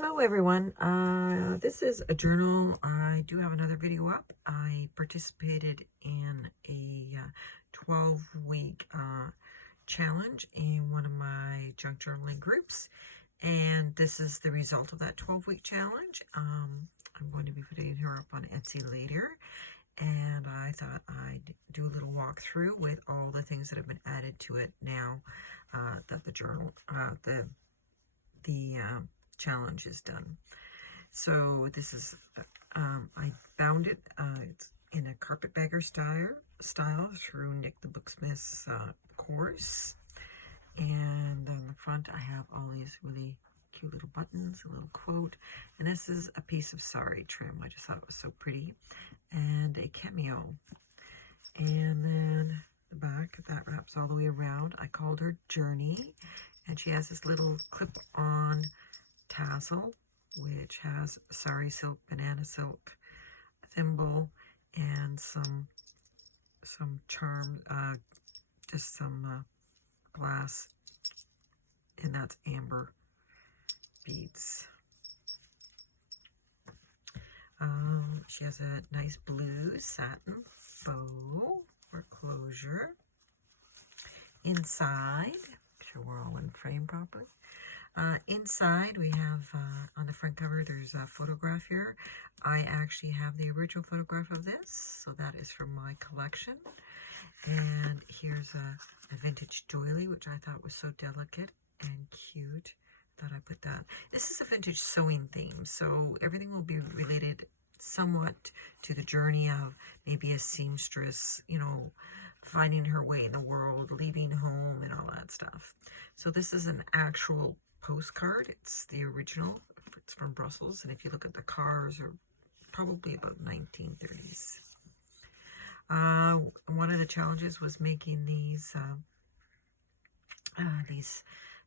Hello everyone. This is a journal. I do have another video up. I participated in a 12-week challenge in one of my junk journaling groups, and this is the result of that 12-week challenge. I'm going to be putting her up on Etsy later, and I thought I'd do a little walkthrough with all the things that have been added to it now that the journal, the challenge is done. So this is, I bound it it's in a carpetbagger style through Nick the Booksmith's course. And on the front I have all these really cute little buttons, a little quote, and this is a piece of sari trim. I just thought it was so pretty, and a cameo. And then the back, that wraps all the way around. I called her Journey, and she has this little clip-on tassel, which has sari silk, banana silk, thimble, and some charm, just some glass, and that's amber beads. She has a nice blue satin bow for closure. Inside, make sure we're all in frame properly. Inside we have, on the front cover, there's a photograph here. I actually have the original photograph of this, so that is from my collection. And here's a vintage doily, which I thought was so delicate and cute. Thought I put that. This is a vintage sewing theme, so everything will be related somewhat to the journey of maybe a seamstress, you know, finding her way in the world, leaving home, and all that stuff. So this is an actual postcard. It's the original. It's from Brussels, and if you look at the cars, are probably about 1930s. One of the challenges was making these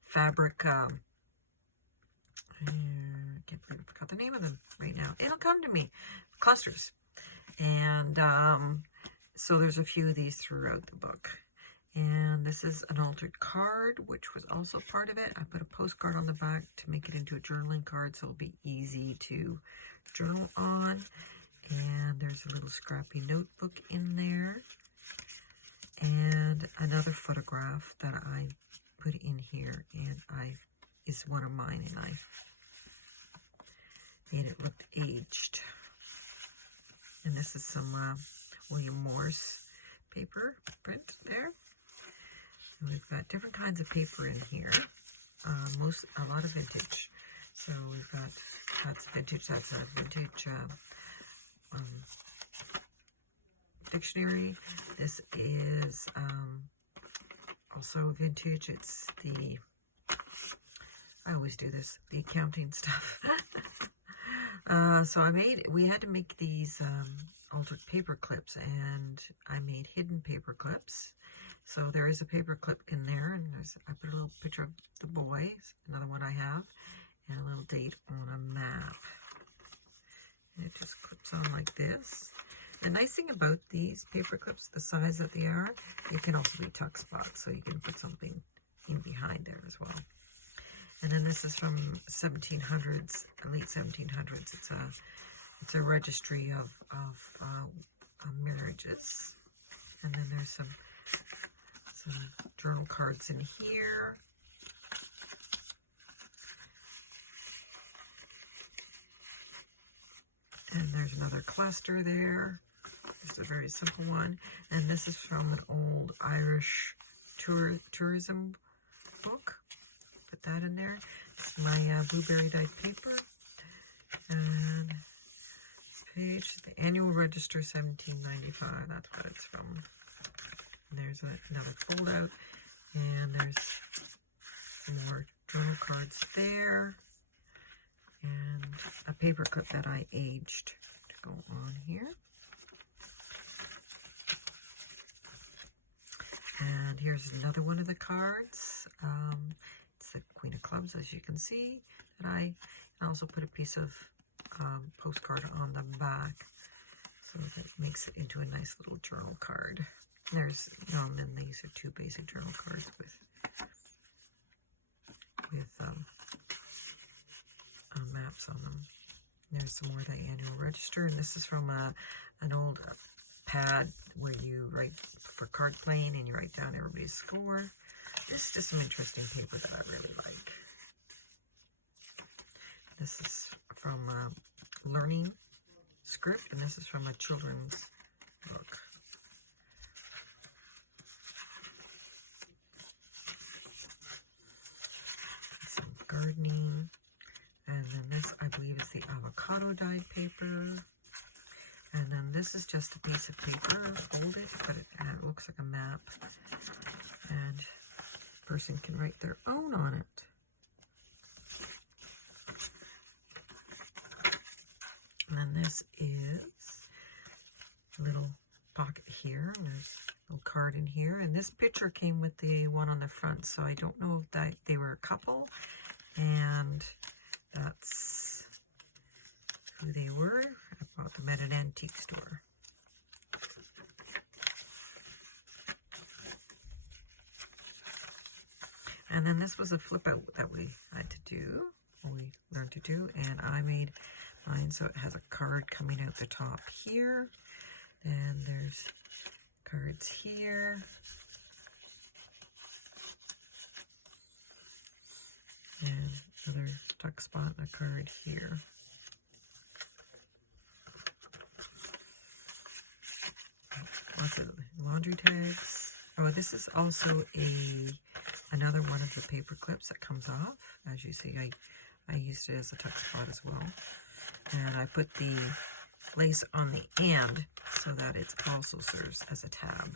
fabric. I can't believe I forgot the name of them right now. It'll come to me. Clusters, and so there's a few of these throughout the book. And this is an altered card, which was also part of it. I put a postcard on the back to make it into a journaling card, so it'll be easy to journal on. And there's a little scrappy notebook in there. And another photograph that I put in here, and is one of mine, and I made it look aged. And this is some William Morris paper print there. And we've got different kinds of paper in here. A lot of vintage. So we've got, that's vintage, that's a vintage dictionary. This is also vintage. It's the, I always do this, the accounting stuff. So we had to make these altered paper clips, and I made hidden paper clips. So there is a paper clip in there, and I put a little picture of the boy, another one I have, and a little date on a map. And it just clips on like this. The nice thing about these paper clips, the size that they are, they can also be tuck spots, so you can put something in behind there as well. And then this is from 1700s, late 1700s. It's a registry of marriages. And then there's some journal cards in here. And there's another cluster there. Just a very simple one. And this is from an old Irish tourism book. Put that in there. It's my blueberry dyed paper. And this page, the annual register 1795. That's what it's from. And there's another fold out. And there's some more journal cards there. And a paper clip that I aged to go on here. And here's another one of the cards. It's the Queen of Clubs, as you can see. And I also put a piece of postcard on the back, so that makes it into a nice little journal card. There's, and then these are two basic journal cards with a map stamps on them. There's some more of the annual register, and this is from an old pad where you write for card playing and you write down everybody's score. This is just some interesting paper that I really like. This is from Learning Script, and this is from a children's book. Some gardening. And then this, I believe, is the avocado dyed paper. And then this is just a piece of paper folded, but it looks like a map. And a person can write their own on it. And then this is a little pocket here. And there's a little card in here. And this picture came with the one on the front, so I don't know if that they were a couple. And that's who they were. I bought them at an antique store. And then this was a flip out that we had to do, we learned to do, and I made mine so it has a card coming out the top here. Then there's cards here. And another tuck spot and a card here. Lots of laundry tags. Oh, this is also another one of the paper clips that comes off. As you see, I used it as a tuck spot as well. And I put the lace on the end so that it also serves as a tab.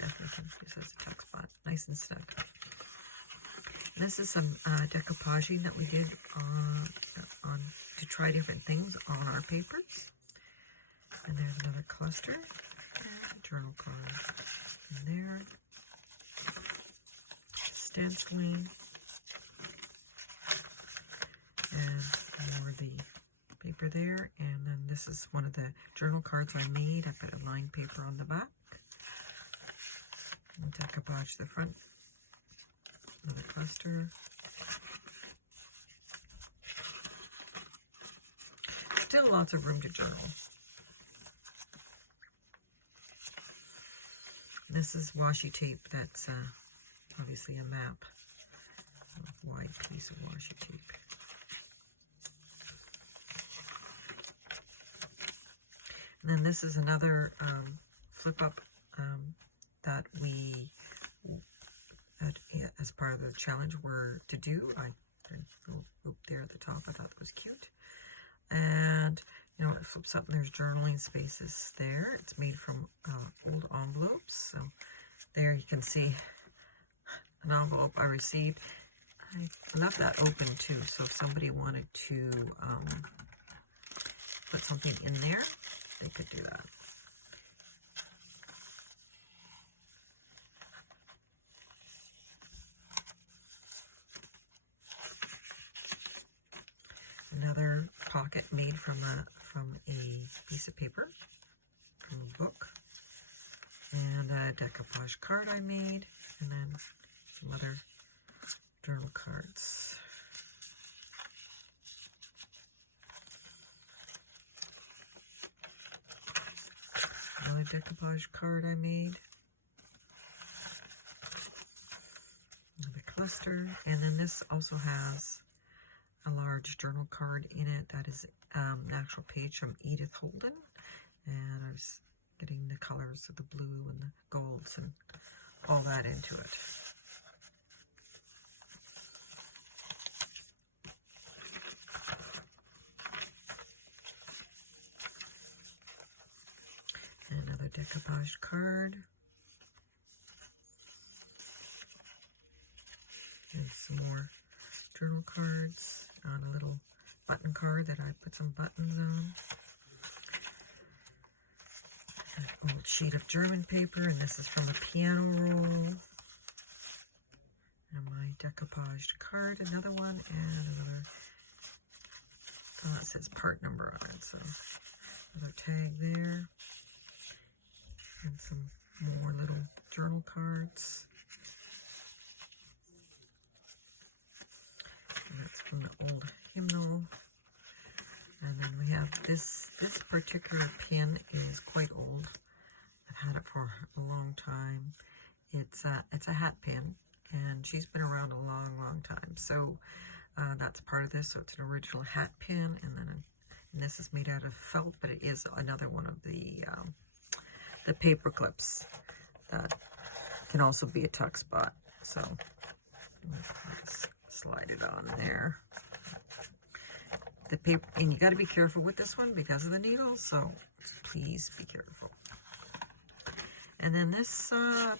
Definitely can use as a tuck spot. Nice and snug. This is some decoupaging that we did to try different things on our papers. And there's another cluster and a journal card in there. Stenciling. And more of the paper there. And then this is one of the journal cards I made. I put a lined paper on the back. And decoupage the front. Another cluster. Still lots of room to journal. This is washi tape that's obviously a map. A wide piece of washi tape. And then this is another flip up that we as part of the challenge were to do. I little loop there at the top. I thought that was cute. And you know, it flips up and there's journaling spaces there. It's made from old envelopes. So there you can see an envelope I received. I left that open too. So if somebody wanted to put something in there, they could do that. Another pocket made from a piece of paper, from a book, and a decoupage card I made, and then some other journal cards. Another decoupage card I made. Another cluster, and then this also has a large journal card in it that is an actual page from Edith Holden, and I was getting the colors of the blue and the golds and all that into it. And another decoupaged card. And some more journal cards on a little button card that I put some buttons on. An old sheet of German paper, and this is from a piano roll. And my decoupaged card, another one, and another, it says part number on it, so another tag there. And some more little journal cards. And that's from the old hymnal. Yeah, this particular pin is quite old. I've had it for a long time. It's a hat pin, and she's been around a long, long time. So that's part of this. So it's an original hat pin, and then and this is made out of felt, but it is another one of the paper clips that can also be a tuck spot. So let's slide it on there. The paper, and you got to be careful with this one because of the needles, so please be careful. And then this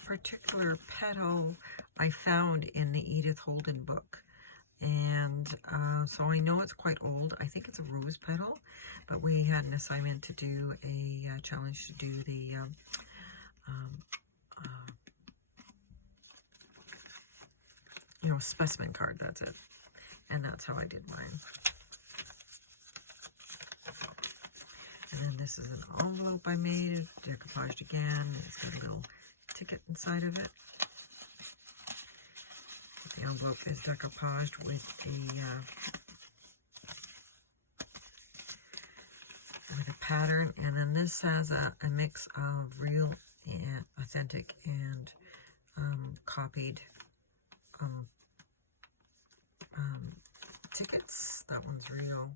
particular petal I found in the Edith Holden book, and so I know it's quite old. I think it's a rose petal, but we had an assignment to do a challenge to do the specimen card. That's it, and that's how I did mine. And then this is an envelope I made, decoupaged again. It's got a little ticket inside of it. The envelope is decoupaged with a pattern, and then this has a mix of real and authentic and copied tickets. That one's real.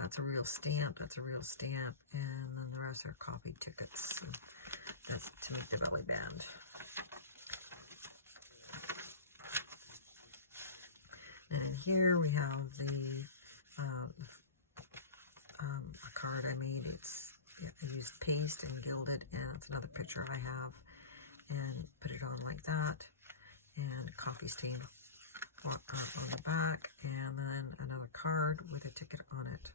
That's a real stamp, that's a real stamp, and then the rest are copied tickets. So that's to make the belly band. And in here we have a card I made. I used paste and gilded, and it's another picture I have, and put it on like that, and coffee stain on the back, and then another card with a ticket on it.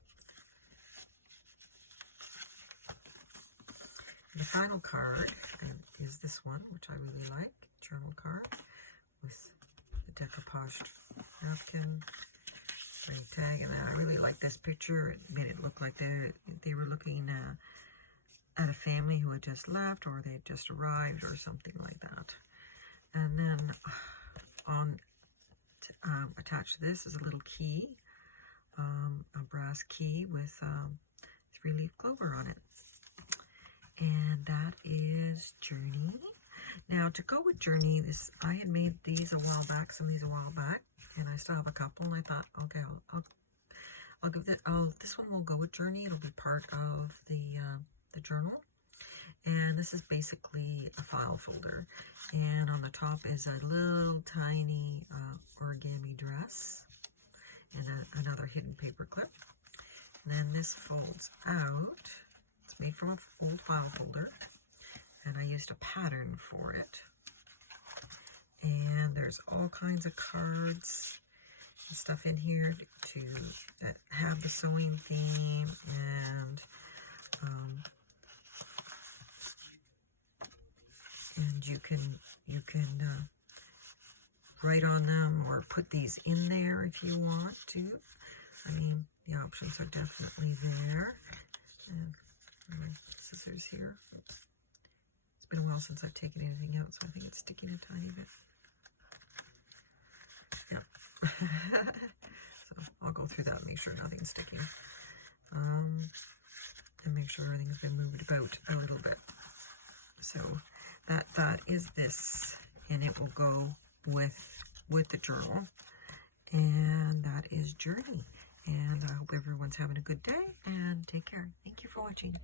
The final card is this one, which I really like, journal card with the decoupaged napkin, pretty tag, and I really like this picture. It made it look like they were looking at a family who had just left, or they had just arrived, or something like that. And then attached to this is a little key, a brass key with 3-leaf clover on it. And that is Journey. Now, to go with Journey, I had made these a while back, some of these a while back, and I still have a couple, and I thought, okay, I'll give this one will go with Journey. It'll be part of the journal. And this is basically a file folder. And on the top is a little tiny origami dress and another hidden paper clip. And then this folds out. It's made from an old file folder. And I used a pattern for it. And there's all kinds of cards and stuff in here that have the sewing theme, and you can write on them or put these in there if you want to. I mean, the options are definitely there. And scissors here. Oops. It's been a while since I've taken anything out, so I think it's sticking a tiny bit. Yep. So I'll go through that and make sure nothing's sticking. And make sure everything's been moved about a little bit. So that is this, and it will go with the journal. And that is Journey. And I hope everyone's having a good day, and take care. Thank you for watching.